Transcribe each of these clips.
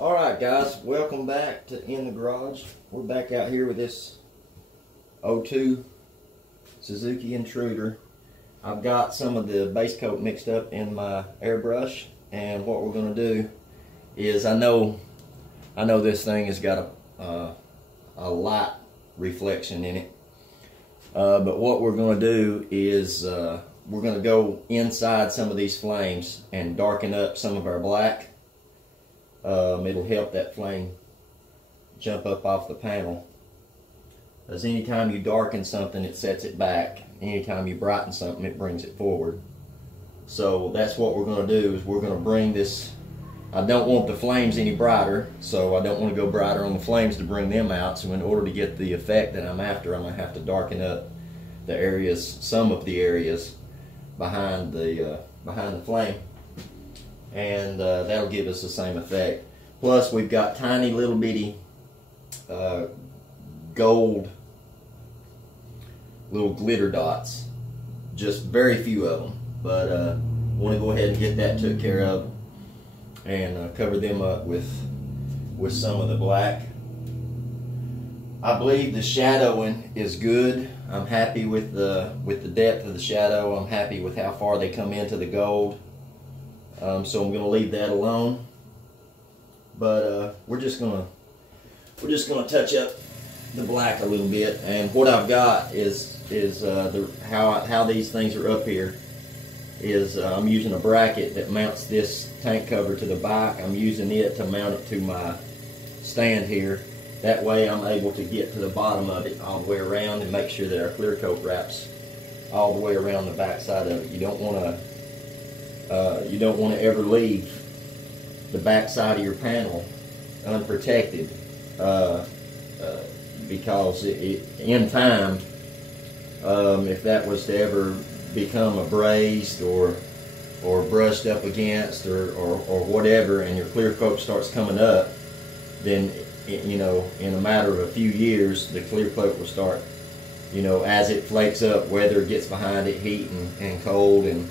Alright guys, welcome back to In the Garage. We're back out here with this 02 Suzuki Intruder. I've got some of the base coat mixed up in my airbrush, and what we're going to do is, I know this thing has got a light reflection in it, but what we're going to do is we're going to go inside some of these flames and darken up some of our black. It'll help that flame jump up off the panel, because anytime you darken something, it sets it back. Anytime you brighten something, it brings it forward. So that's what we're going to do, is we're going to bring this. I don't want the flames any brighter, so I don't want to go brighter on the flames to bring them out. So in order to get the effect that I'm after, I'm going to have to darken up the areas, some of the areas behind the flame, and that'll give us the same effect. Plus, we've got tiny little bitty gold little glitter dots, just very few of them, but I want to go ahead and get that took care of and cover them up with some of the black. I believe the shadowing is good. I'm happy with the depth of the shadow. I'm happy with how far they come into the gold. So I'm going to leave that alone. But we're just gonna touch up the black a little bit. And what I've got is how these things are up here is I'm using a bracket that mounts this tank cover to the bike. I'm using it to mount it to my stand here. That way I'm able to get to the bottom of it all the way around and make sure that our clear coat wraps all the way around the back side of it. You don't want to ever leave the back side of your panel unprotected, because in time, if that was to ever become abrased or brushed up against or whatever, and your clear coat starts coming up, then in a matter of a few years, the clear coat will start, as it flakes up, weather gets behind it, heat and cold, and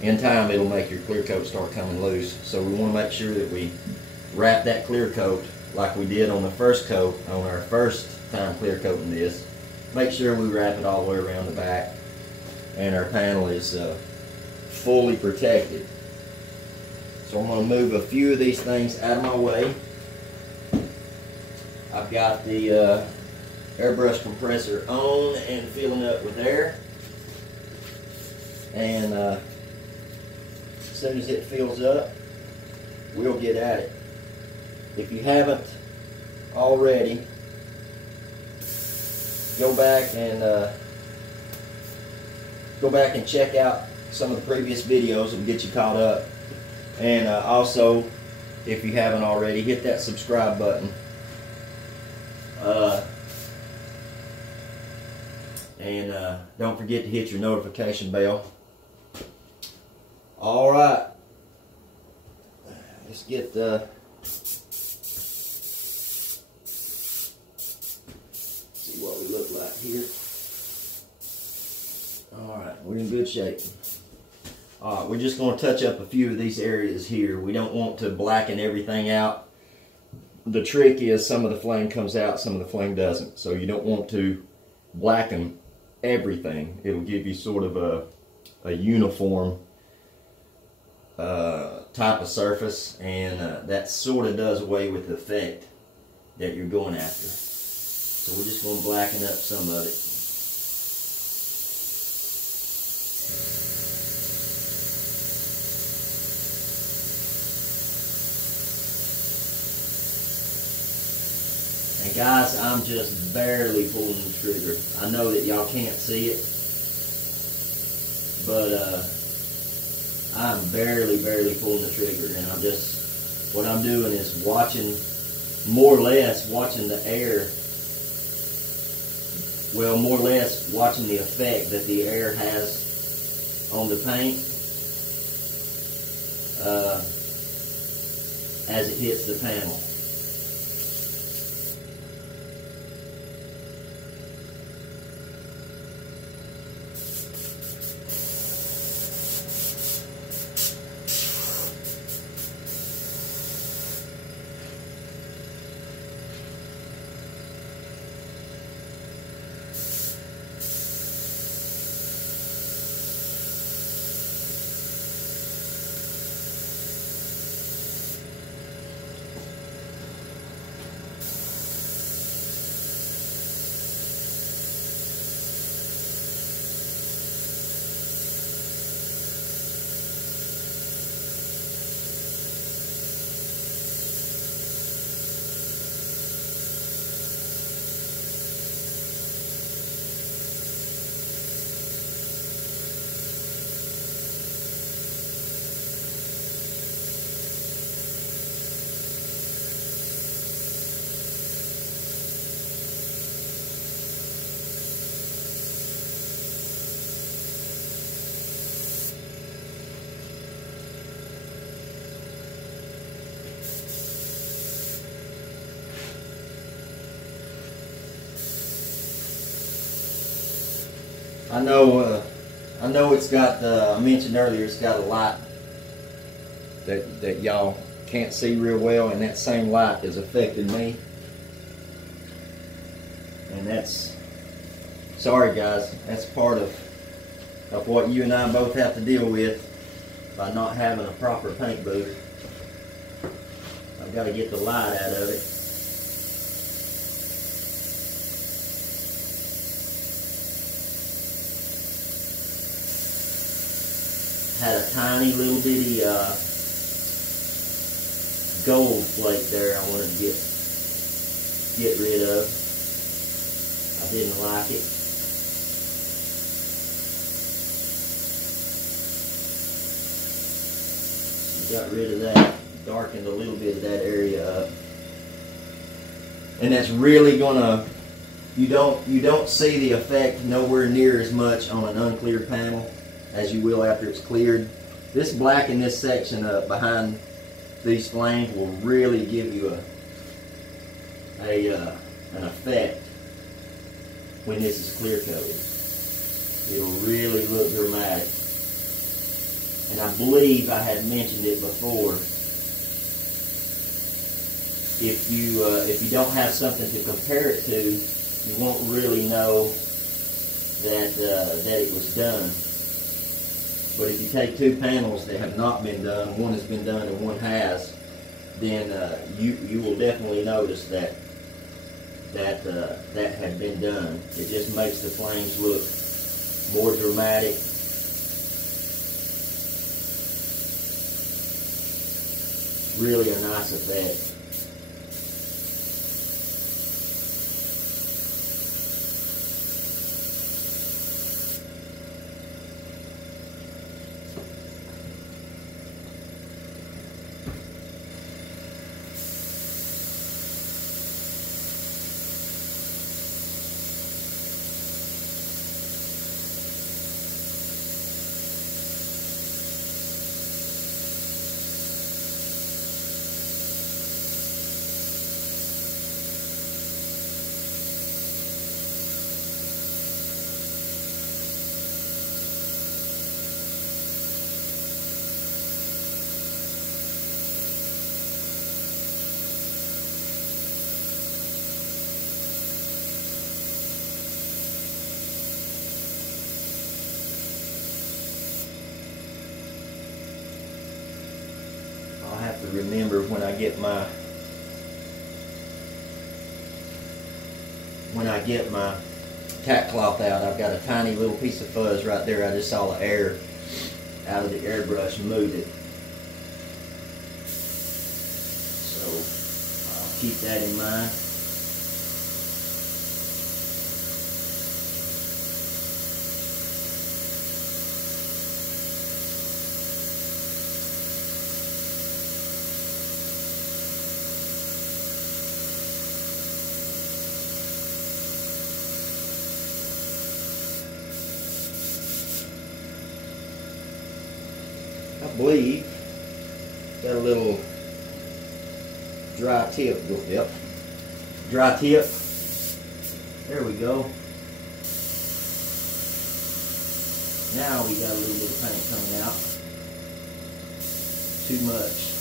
in time it'll make your clear coat start coming loose. So we want to make sure that we wrap that clear coat like we did on the first coat, on our first time clear coating this. Make sure we wrap it all the way around the back and our panel is fully protected. So I'm going to move a few of these things out of my way. I've got the airbrush compressor on and filling up with air, and as soon as it fills up, we'll get at it. If you haven't already, go back and check out some of the previous videos and get you caught up. And also, if you haven't already, hit that subscribe button. And don't forget to hit your notification bell. All right, let's get see what we look like here. All right, we're in good shape. All right, we're just going to touch up a few of these areas here. We don't want to blacken everything out. The trick is some of the flame comes out, some of the flame doesn't. So you don't want to blacken everything. It'll give you sort of a uniform type of surface, and that sort of does away with the effect that you're going after. So we're just going to blacken up some of it. And guys, I'm just barely pulling the trigger. I know that y'all can't see it, but I'm barely pulling the trigger, and what I'm doing is watching, more or less watching the air, well, more or less watching the effect that the air has on the paint as it hits the panel. I know it's got, I mentioned earlier, it's got a light that y'all can't see real well, and that same light is affecting me. And that's, sorry guys, that's part of what you and I both have to deal with by not having a proper paint booth. I've got to get the light out of it. Had a tiny little bitty gold flake there I wanted to get rid of. I didn't like it. Got rid of that, darkened a little bit of that area up. And that's really gonna, you don't see the effect nowhere near as much on an uncleared panel as you will after it's cleared. This black in this section up behind these flames will really give you an effect when this is clear coated. It'll really look dramatic. And I believe I had mentioned it before. If you don't have something to compare it to, you won't really know that it was done. But if you take two panels that have not been done, one has been done and one has, then you will definitely notice that had been done. It just makes the flames look more dramatic. Really a nice effect. I'll have to remember when I get my tack cloth out. I've got a tiny little piece of fuzz right there. I just saw the air out of the airbrush and moved it. So I'll keep that in mind. I believe got a little dry tip. Yep, dry tip. There we go. Now we got a little bit of paint coming out. Too much.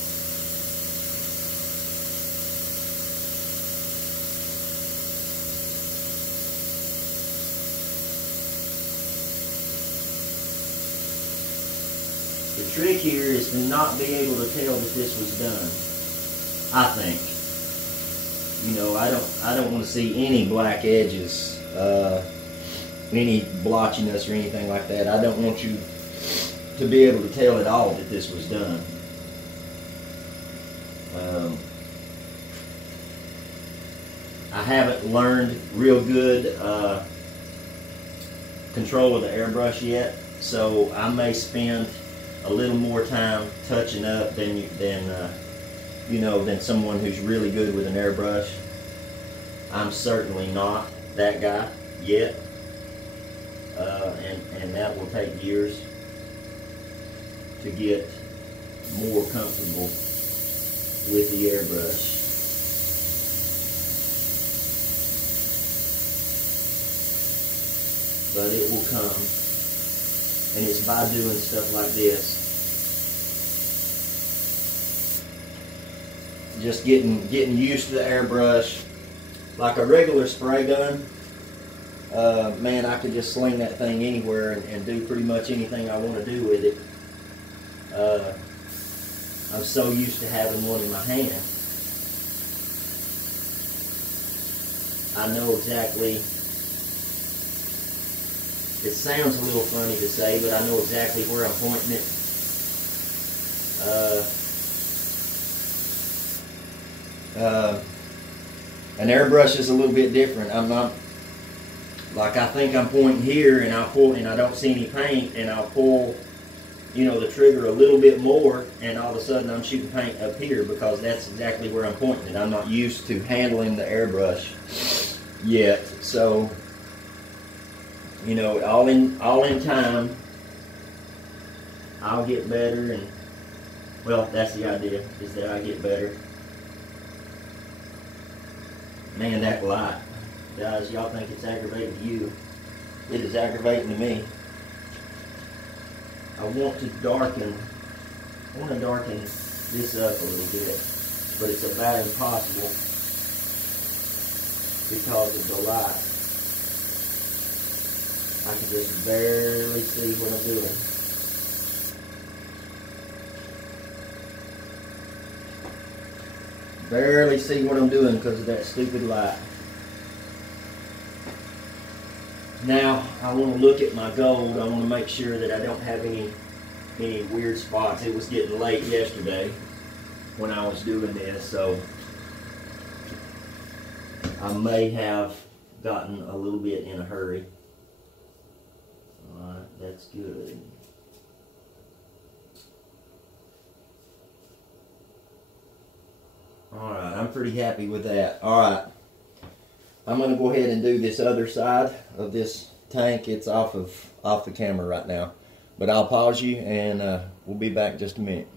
The trick here is to not be able to tell that this was done. I think. You know, I don't want to see any black edges, any blotchiness or anything like that. I don't want you to be able to tell at all that this was done. I haven't learned real good control of the airbrush yet, so I may spend a little more time touching up than someone who's really good with an airbrush. I'm certainly not that guy yet, and that will take years to get more comfortable with the airbrush. but it will come. And it's by doing stuff like this. Just getting used to the airbrush. Like a regular spray gun, man, I could just sling that thing anywhere and do pretty much anything I want to do with it. I'm so used to having one in my hand. I know exactly, it sounds a little funny to say, but I know exactly where I'm pointing it. An airbrush is a little bit different. I'm not, like, I think I'm pointing here and I'll pull and I don't see any paint and I'll pull, you know, the trigger a little bit more and all of a sudden I'm shooting paint up here because that's exactly where I'm pointing it. I'm not used to handling the airbrush yet. So, you know, all in time, I'll get better, and well, that's the idea, is that I get better. Man, that light, guys, y'all think it's aggravating to you. It is aggravating to me. I want to darken this up a little bit, but it's about impossible because of the light. I can just barely see what I'm doing. Barely see what I'm doing because of that stupid light. Now, I want to look at my gold. I want to make sure that I don't have any weird spots. It was getting late yesterday when I was doing this, so I may have gotten a little bit in a hurry. Alright, that's good. Alright, I'm pretty happy with that. Alright, I'm going to go ahead and do this other side of this tank. It's off the camera right now. But I'll pause you and we'll be back in just a minute.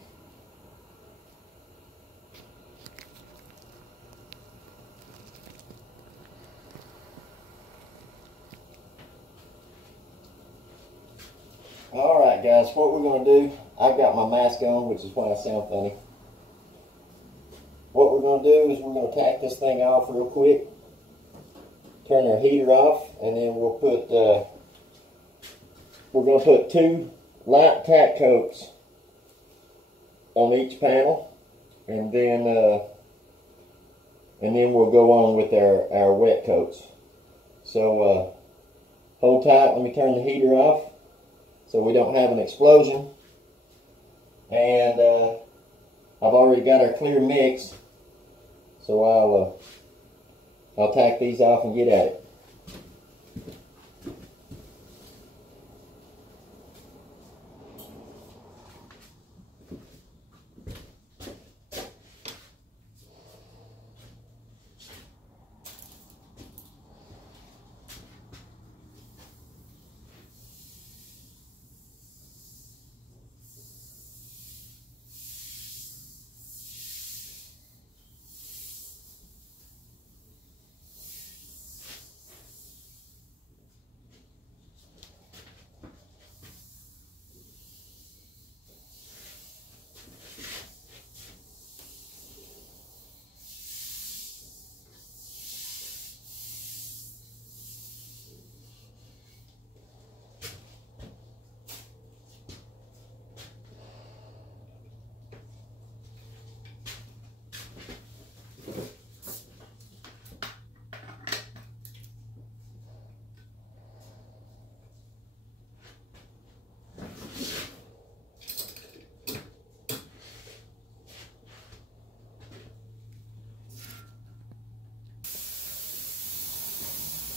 Alright guys, what we're going to do, I've got my mask on, which is why I sound funny. What we're going to do is we're going to tack this thing off real quick, turn our heater off, and then we'll put, we're going to put 2 light tack coats on each panel, and then we'll go on with our wet coats. So hold tight, let me turn the heater off so we don't have an explosion. And I've already got our clear mix, so I'll tack these off and get at it.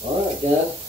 Alright guys.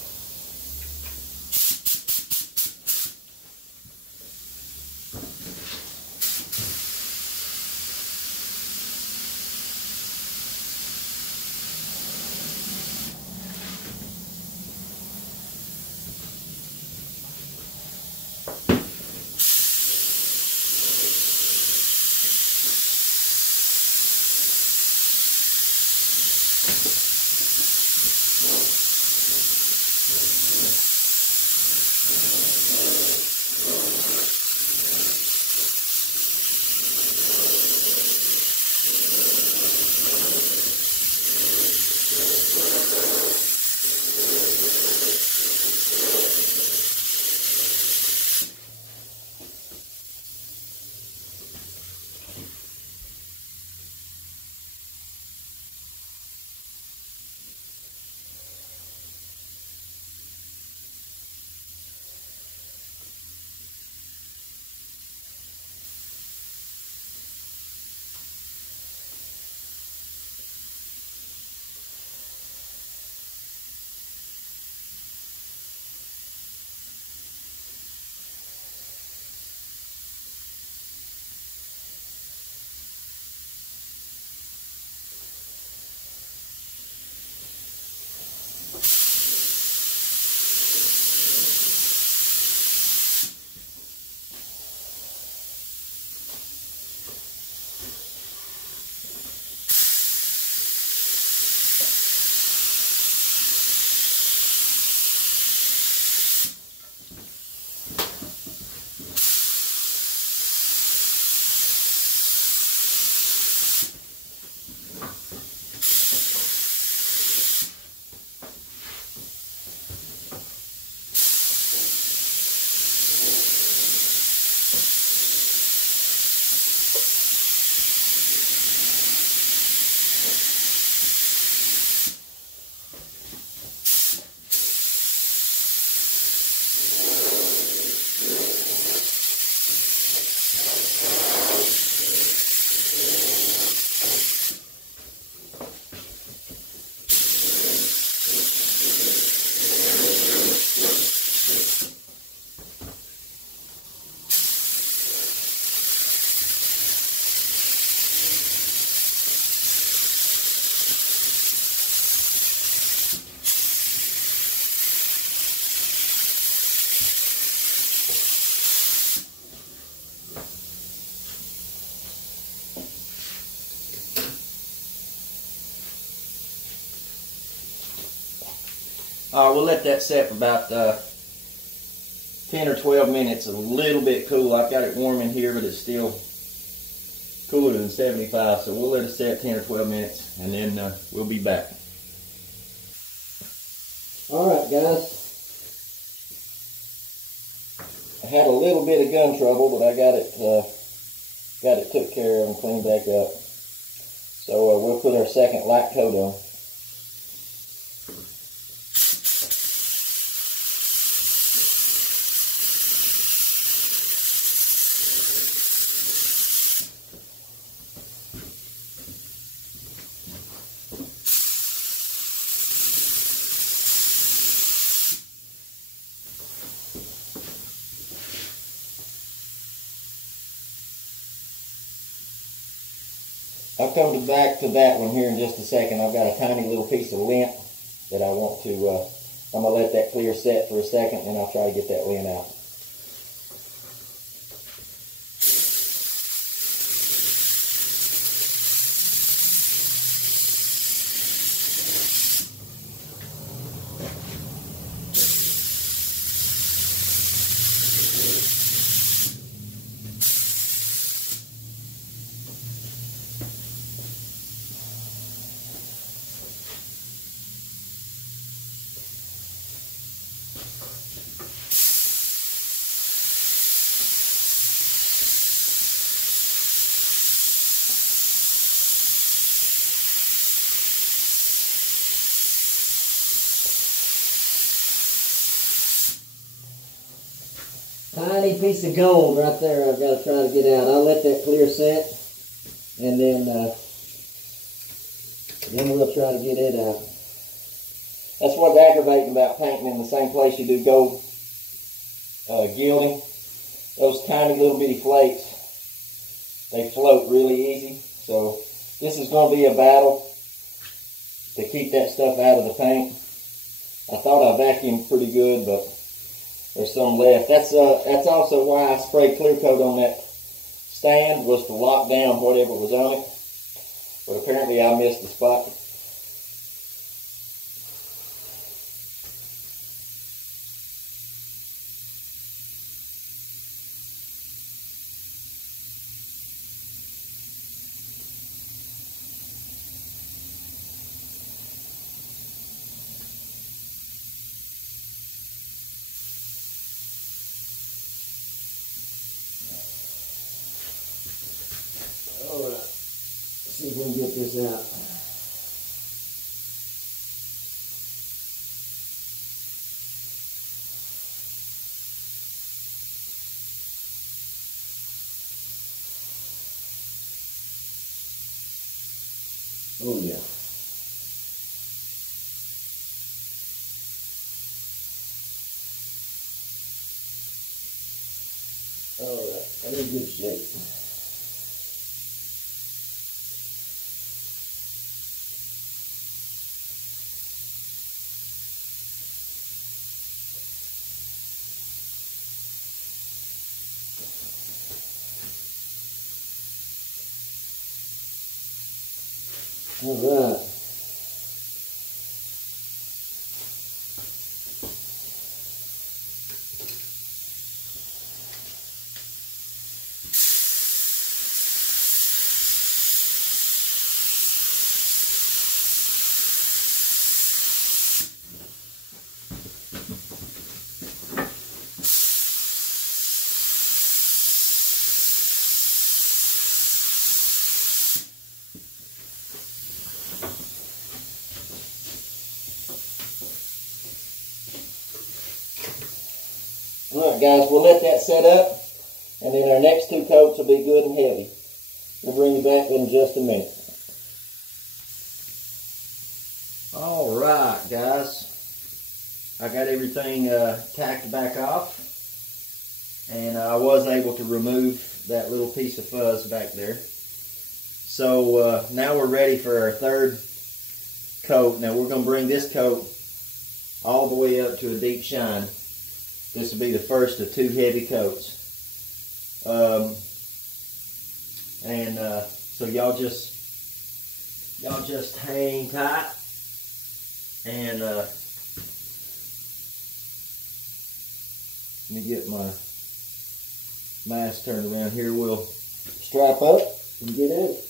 We'll let that set for about 10 or 12 minutes, a little bit cool. I've got it warm in here, but it's still cooler than 75, so we'll let it set 10 or 12 minutes, and then we'll be back. Alright guys, I had a little bit of gun trouble, but I got it took care of and cleaned back up. So we'll put our second light coat on. I'll come back to that one here in just a second. I've got a tiny little piece of lint that I want to, I'm going to let that clear set for a second, and I'll try to get that lint out. Tiny piece of gold right there I've got to try to get out. I'll let that clear set, and then we'll try to get it out. That's what's aggravating about painting in the same place you do gold gilding. Those tiny little bitty flakes, they float really easy. So this is going to be a battle to keep that stuff out of the paint. I thought I vacuumed pretty good, but there's some left. That's also why I sprayed clear coat on that stand, was to lock down whatever was on it. But apparently I missed the spot. Alright, see if we can get this out. Oh yeah. Alright, I'm in good shape. All right. Alright guys, we'll let that set up, and then our next two coats will be good and heavy. We'll bring you back in just a minute. Alright guys, I got everything tacked back off, and I was able to remove that little piece of fuzz back there. So now we're ready for our third coat. Now we're going to bring this coat all the way up to a deep shine. This will be the first of two heavy coats. So y'all just hang tight, and Let me get my mask turned around here. We'll strap up and get at it.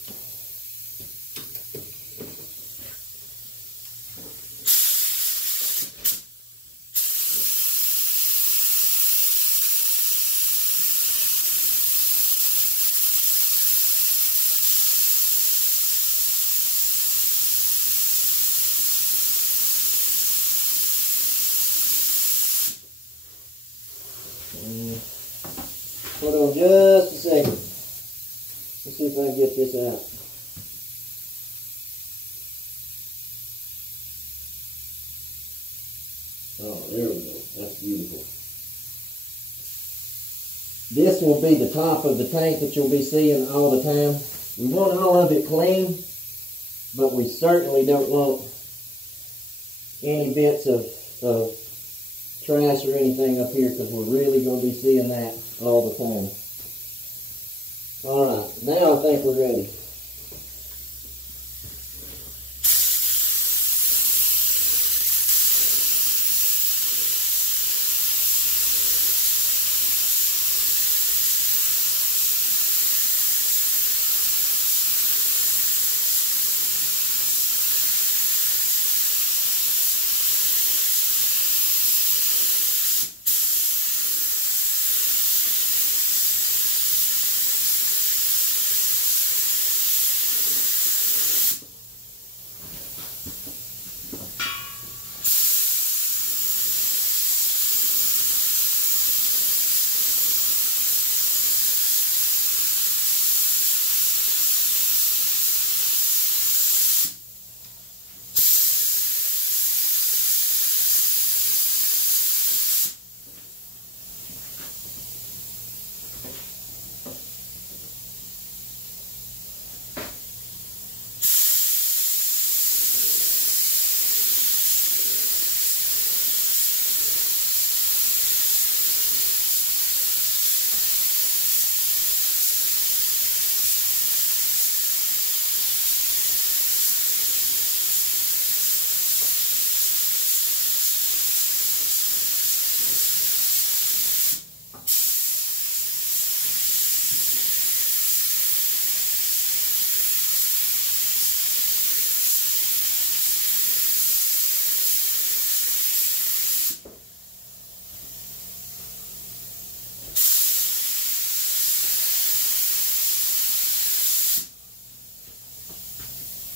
Hold on just a second. Let's see if I can get this out. Oh, there we go. That's beautiful. This will be the top of the tank that you'll be seeing all the time. We want all of it clean, but we certainly don't want any bits of trash or anything up here, because we're really going to be seeing that all the time. Alright, now I think we're ready.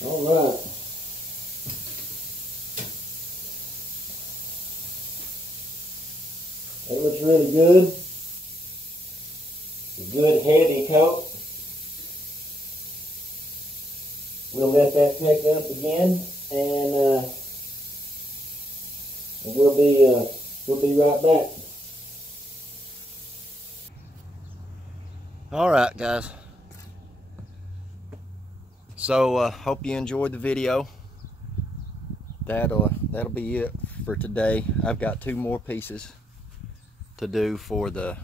Alright. That looks really good. A good heavy coat. We'll let that pick up again, and we'll be right back. Alright, guys. So hope you enjoyed the video. That'll be it for today. I've got 2 more pieces to do for the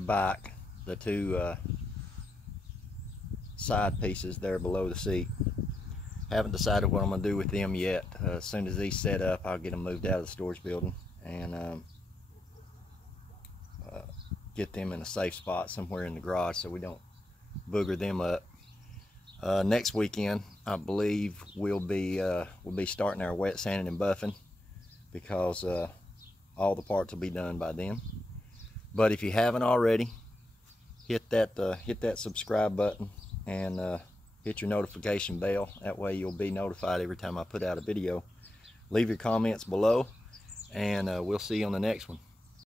bike, the 2 side pieces there below the seat. Haven't decided what I'm going to do with them yet. As soon as these set up, I'll get them moved out of the storage building and get them in a safe spot somewhere in the garage so we don't booger them up. Next weekend, I believe we'll be starting our wet sanding and buffing, because all the parts will be done by then. But if you haven't already, hit that subscribe button and hit your notification bell. That way you'll be notified every time I put out a video. Leave your comments below, and we'll see you on the next one.